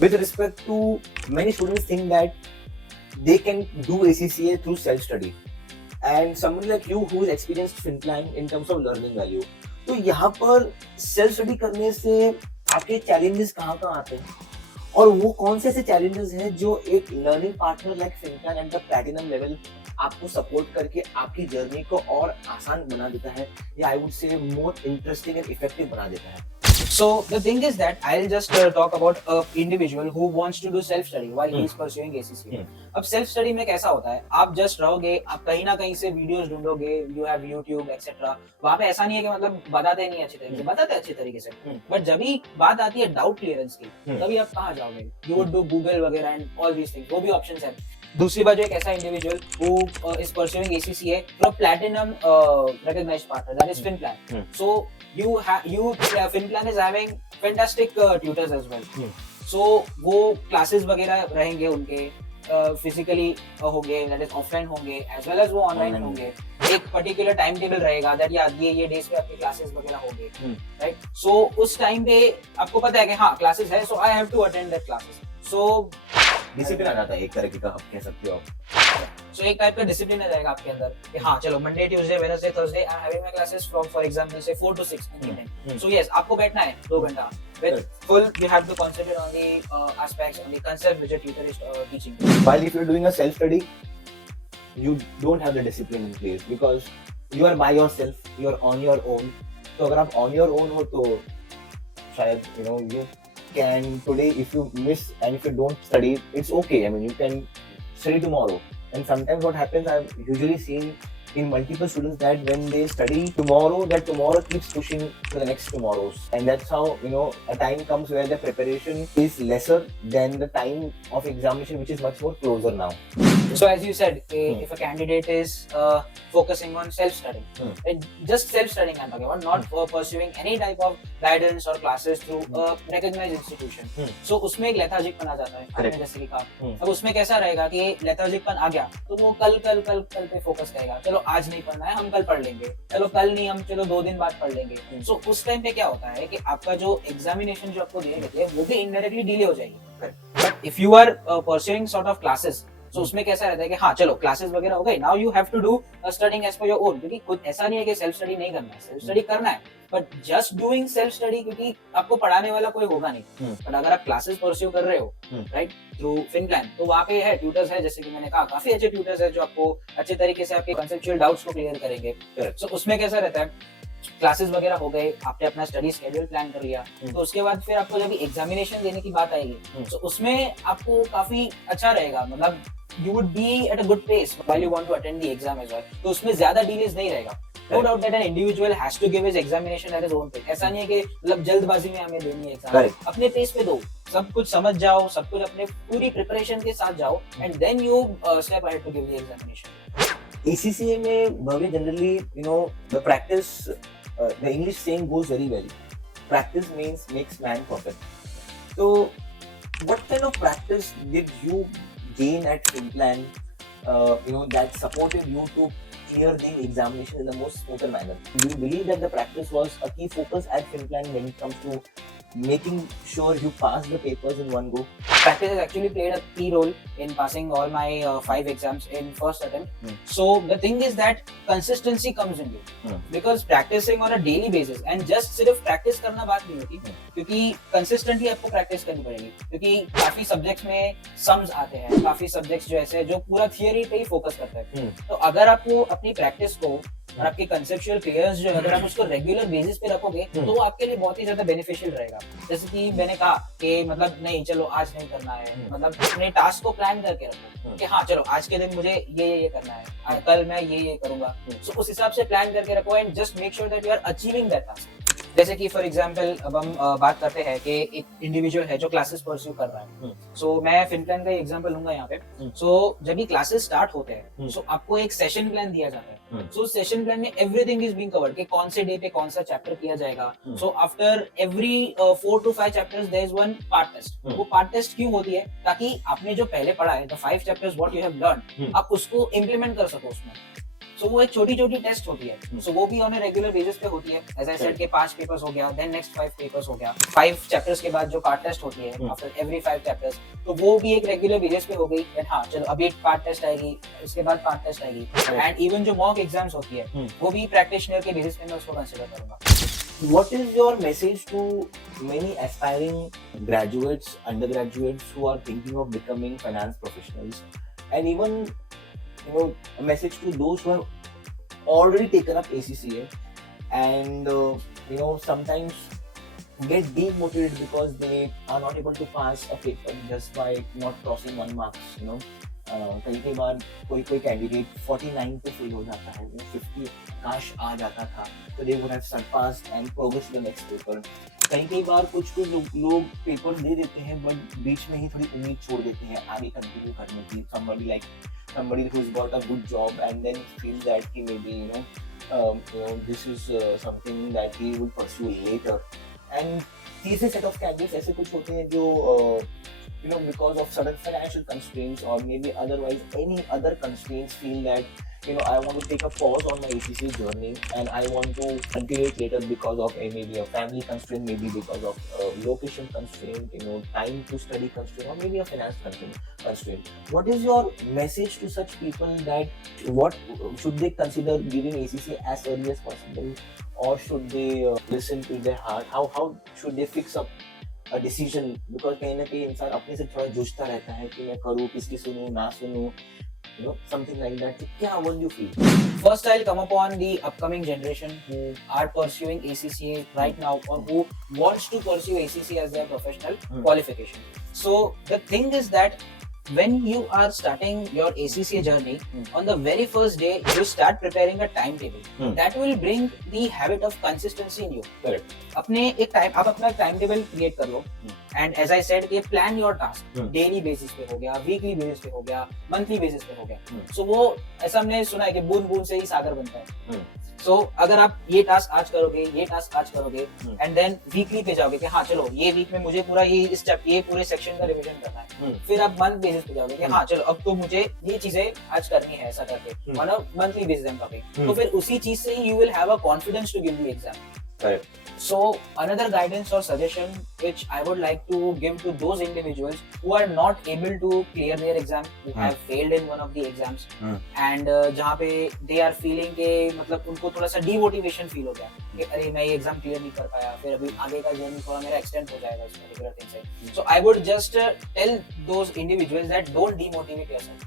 with respect to many students think that they can do ACCA through self-study, and somebody like you who is experienced Fincline in terms of learning value, तो यहाँ पर self study करने से आपके challenges कहाँ कहाँ आते हैं, और वो कौन से ऐसे चैलेंजेस हैं जो एक learning partner like Fincline at the platinum level आपको सपोर्ट करके आपकी जर्नी को और आसान बना देता है, या I would say more interesting and effective बना देता है? So the thing is that I'll just talk about a individual who wants to do self study while he is pursuing ACCA. अब self study में कैसा होता है, आप just रहोगे, आप कहीं ना कहीं से videos ढूंढोगे, you have YouTube etc. वहाँ पे ऐसा नहीं है कि मतलब बताते नहीं अच्छे तरीके से, बताते अच्छे तरीके से, बट जब भी बात आती है डाउट क्लियरेंस की, तभी आप कहाँ जाओगे? You would do Google वगैरह and all these things, वो भी ऑप्शंस है. दूसरी बाजू एक ऐसा individual who is pursuing ACCA from platinum recognized partner, that is Fincline. So Fincline is having fantastic tutors as well. So वो क्लासेस वगैरह रहेंगे उनके, फिजिकली होंगे, that is ऑफलाइन होंगे, as well as वो ऑनलाइन होंगे. एक पर्टिकुलर टाइम टेबल रहेगा that ये डेज पे आपके क्लासेस वगैरह होंगे, राइट? सो उस टाइम पे आपको पता है कि हाँ क्लासेस है, so I have to attend that classes. So discipline आ जाता है एक तरीके का, आप कह सकते हो आप. सो एक टाइप का डिसिप्लिन आ जाएगा आपके अंदर कि हाँ चलो Monday Tuesday Wednesday Thursday I am having my classes from for example से 4 to 6 in the evening. So yes, आपको बैठना है 2 घंटा with full you have to concentrate on the aspects, on the concept which your tutor is teaching. While if you're doing a self study, you don't have the discipline in place because you are by yourself, you are on your own. तो अगर आप on your own हो तो शायद you can today, if you miss and if you don't study, it's okay. I mean, you can study tomorrow. And sometimes what happens, I've usually seen in multiple students that when they study tomorrow, that tomorrow keeps pushing to the next tomorrows, and that's how a time comes where the preparation is lesser than the time of examination, which is much more closer now. So as you said, if a candidate is focusing on self-studying, and just self-studying I'm talking about, not pursuing any type of guidance or classes through a recognized institution. So उसमें एक lethargic पन आ जाता है, आपने जैसे कि कहा. अब उसमें कैसा रहेगा कि lethargic पन आ गया, तो वो कल पे फोकस करेगा. चलो आज नहीं पढ़ना है, हम कल पढ़ लेंगे. चलो कल नहीं, हम चलो 2 दिन बाद पढ़ लेंगे. So उस टाइम पे क्या होता है कि आपका जो एग्जामिनेशन जो आपको दिए गए थे वो भी इनडायरेक्टली डिले हो जाएगी. But if you are pursuing sort of classes, तो उसमें कैसा रहता है कि हाँ चलो क्लासेस वगैरह हो गए, now you have to do studying as per your own. क्योंकि खुद ऐसा नहीं है कि सेल्फ स्टडी नहीं करना है, सेल्फ स्टडी करना है, but just doing self study, क्योंकि आपको पढ़ाने वाला कोई होगा नहीं. बट अगर आप क्लासेस परस्यू कर रहे हो राइट थ्रू Fincline, तो वहाँ पे है ट्यूटर्स है, जैसे कि मैंने कहा काफी अच्छे ट्यूटर्स है जो आपको अच्छे तरीके से आपके कंसेप्चुअल डाउट्स को क्लियर करेंगे. सो उसमें कैसा रहता है, क्लासेस वगैरह हो गए, आपने अपना स्टडी स्केड्यूल प्लान कर लिया, तो उसके बाद फिर आपको जब एग्जामिनेशन देने की बात आएगी, तो उसमें आपको काफी अच्छा रहेगा. मतलब you would be at a good pace while you want to attend the exam as well. तो उसमें ज्यादा delays नहीं रहेगा. No doubt that an individual has to give his examination at his own pace. ऐसा नहीं है कि मतलब जल्दबाजी में हमें देनी है एग्जाम. अपने पेस पे दो, सब कुछ समझ जाओ, सब कुछ अपने पूरी प्रिपरेशन के साथ जाओ, and then you step ahead to give the examination. ACCA में भव्य generally the practice, the English saying goes very well. Practice makes man perfect. So what kind of practice did you gain at Fincline, that supported you to clear the examination in the most smoother manner? Do you believe that the practice was a key focus at Fincline when it comes to making sure you pass the papers in one go? Practice has actually played a key role in passing all my 5 exams in first attempt. So the thing is that consistency comes into because practicing on a daily basis and just सिर्फ practice करना बात नहीं होती, क्योंकि consistently आपको practice करनी पड़ेगी. क्योंकि काफी subjects में sums आते हैं, काफी subjects जो ऐसे जो पूरा theory पे ही focus करते हैं. तो अगर आपको अपनी practice को और आपकी कंसेप्चुअल क्लियरेंस जो अगर आप उसको रेगुलर बेसिस पे रखोगे तो वो आपके लिए बहुत ही ज्यादा बेनिफिशियल रहेगा. जैसे कि मैंने कहा कि मतलब नहीं चलो आज नहीं करना है, मतलब अपने टास्क को प्लान करके रखो कि हाँ चलो आज के दिन मुझे ये करना है, कल मैं ये करूंगा. सो उस हिसाब से प्लान करके रखो and just make sure that you are achieving that task. जैसे कि फॉर एग्जांपल अब हम बात करते हैं कि एक इंडिविजुअल है जो क्लासेस परस्यू कर रहा है. सो मैं Fincline का एग्जांपल लूंगा यहाँ पे. सो जब भी क्लासेस स्टार्ट होते हैं सो आपको एक सेशन प्लान दिया जाता है. सो सेशन प्लान में एवरीथिंग इज बीइंग कवर्ड कि कौन से डे पे कौन सा चैप्टर किया जाएगा. So after every 4 to 5 chapters there is one part test. वो पार्ट टेस्ट क्यों होती है? ताकि आपने जो पहले पढ़ा है the 5 chapters what you have learn, आप उसको इंप्लीमेंट कर सको उसमें. सो वो एक छोटी छोटी टेस्ट होती है, सो वो भी ऑन रेगुलर बेसिस पे होती है. एज आई सेड के 5 पेपर्स हो गया, देन नेक्स्ट 5 पेपर्स हो गया, 5 चैप्टर्स के बाद जो पार्ट टेस्ट होती है आफ्टर एवरी 5 चैप्टर्स, तो वो भी एक रेगुलर बेसिस पे हो गई. एंड हाँ चलो अभी एक पार्ट टेस्ट आएगी, उसके बाद पार्ट टेस्ट आएगी. एंड इवन जो मॉक एग्जाम्स होती है वो भी प्रैक्टिशनर के बेसिस पे मैं उसको कंसीडर करूंगा. What is your message to many aspiring graduates, undergraduates who are thinking of becoming finance professionals, and even a message to those who have already taken up ACCA and sometimes get demotivated because they are not able to pass a paper just by not crossing one marks. कई बार कोई candidate 49 पे fail हो जाता है, 50 काश आ जाता था तो they would have surpassed and progress to the next paper. कई बार कुछ लोग पेपर दे देते हैं बट बीच में ही थोड़ी उम्मीद छोड़ देते हैं आगे कंटिन्यू करने की. somebody who's got a good job and then feels that he maybe this is something that he will pursue later. And तीसरे set of candidates ऐसे कुछ होते हैं जो because of sudden financial constraints or maybe otherwise any other constraints feel that I want to take a pause on my ACCA journey and I want to continue it later because of maybe a family constraint, maybe because of location constraint, time to study constraint, or maybe a finance constraint. What is your message to such people that what should they consider giving ACCA as early as possible, or should they listen to their heart? How should they fix up a decision? Because कहीं ना कहीं इंसान अपने से थोड़ा जूझता रहता है कि मैं करूँ, किसकी सुनूँ, ना सुनूँ, something like that. क्या, what do you feel? First, I'll come upon the upcoming generation who are pursuing ACCA right now or who wants to pursue ACCA as their professional qualification. So the thing is that when you are starting your ACCA journey, on the very first day you start preparing a timetable that will bring the habit of consistency in you. Correct. आप अपना timetable create कर लो, and as I said, ये plan your task daily basis पे हो गया, weekly basis पे हो गया, monthly basis पे हो गया. So वो ऐसा हमने सुना है कि बूंद बूंद से ही सागर बनता है. So अगर आप ये टास्क आज करोगे, ये टास्क आज करोगे, एंड देन वीकली पे जाओगे कि हाँ चलो ये वीक में मुझे पूरा ये पूरे सेक्शन का रिवीजन करना है. फिर आप मंथ बेसिस पे जाओगे कि हाँ चलो अब तो मुझे ये चीजें आज करनी है, ऐसा करके on a monthly basis M topic. तो फिर उसी चीज से ही you will have a confidence to give the exam. Correct. So another guidance or suggestion which I would like to give to those individuals who are not able to clear their exam, who have failed in one of the exams, and जहाँ पे they are feeling के मतलब उनको थोड़ा सा demotivation feel हो गया कि अरे मैं ये exam clear नहीं कर पाया, फिर अभी आगे का journey थोड़ा मेरा extend हो जाएगा इस particular thing से. So I would just tell those individuals that don't demotivate yourself.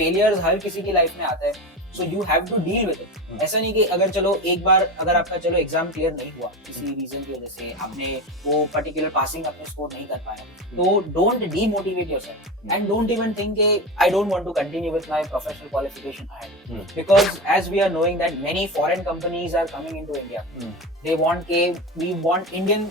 Failures हर किसी की life में आता है. So you have to deal with it. ऐसा नहीं कि अगर चलो एक बार अगर आपका चलो एग्जाम क्लियर नहीं हुआ किसी रीजन की वजह से, आपने वो पर्टिकुलर पासिंग अपने स्कोर नहीं कर पाया, तो don't demotivate yourself and don't even think कि I don't want to continue with my professional qualification ahead, because as we are knowing that many foreign companies are coming into India. They want we want Indian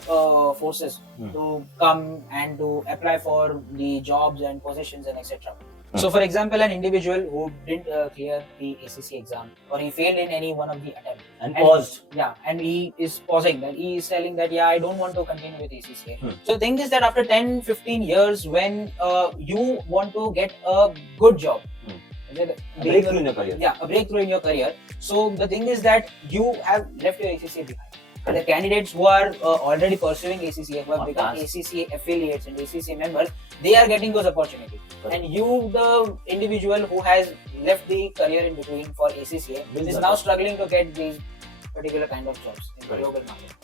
forces to come and to apply for the jobs and positions and etc. So for example, an individual who didn't clear the ACCA exam or he failed in any one of the attempts and paused. Yeah, and he is pausing that he is telling that I don't want to continue with ACCA. So the thing is that after 10-15 years when you want to get a good job, a breakthrough in your career. Yeah, a breakthrough in your career. So the thing is that you have left your ACCA behind. And the candidates who are already pursuing ACCA, who have become ACCA affiliates and ACCA members, they are getting those opportunities. Right. And you, the individual who has left the career in between for ACCA, is now struggling to get these particular kind of jobs in the global market.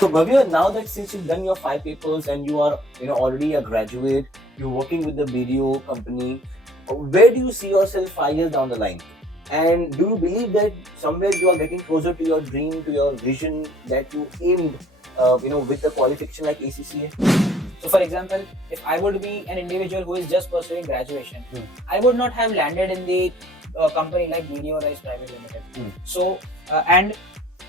So Bhavya, now that since you've done your 5 papers and you are already a graduate, you're working with the video company, where do you see yourself 5 years down the line? And do you believe that somewhere you are getting closer to your dream, to your vision that you aimed, with the qualification like ACCA? So, for example, if I would be an individual who is just pursuing graduation, I would not have landed in the company like Videorize Private Limited. So, and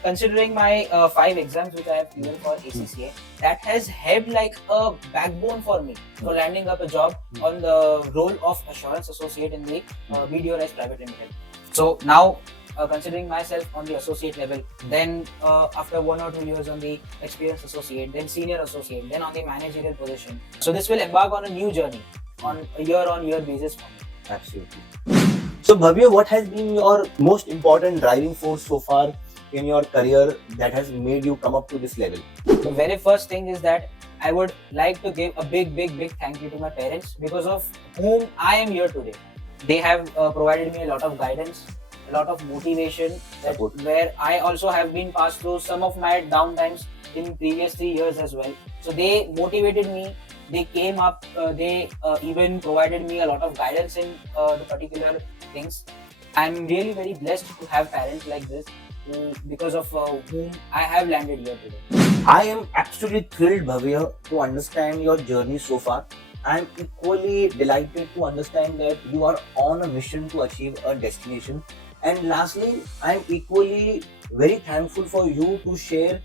considering my 5 exams which I have cleared for ACCA, that has helped like a backbone for me for landing up a job on the role of assurance associate in the Videorize Private Limited. So now, considering myself on the associate level, then after 1 or 2 years on the experienced associate, then senior associate, then on the managerial position. So this will embark on a new journey on a year-on-year basis for me. Absolutely. So Bhavya, what has been your most important driving force so far in your career that has made you come up to this level? The very first thing is that I would like to give a big thank you to my parents, because of whom I am here today. They have provided me a lot of guidance, a lot of motivation, that Support. where I also have been passed through some of my down times in previous 3 years as well. So they motivated me. They came up. They even provided me a lot of guidance in the particular things. I'm really very blessed to have parents like this, because of whom I have landed here today. I am actually thrilled, Bhavya, to understand your journey so far. I am equally delighted to understand that you are on a mission to achieve a destination. And lastly, I am equally very thankful for you to share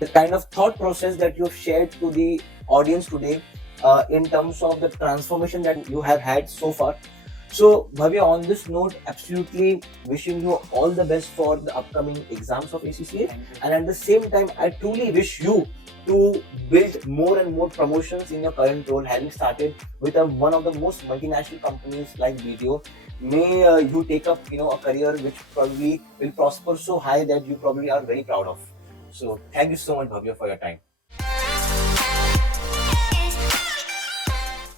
the kind of thought process that you have shared to the audience today in terms of the transformation that you have had so far. So, Bhavya, on this note, absolutely wishing you all the best for the upcoming exams of ACCA. Thank you. And at the same time, I truly wish you to build more and more promotions in your current role, having started with one of the most multinational companies like BDO. May you take up, a career which probably will prosper so high that you probably are very proud of. So, thank you so much, Bhavya, for your time.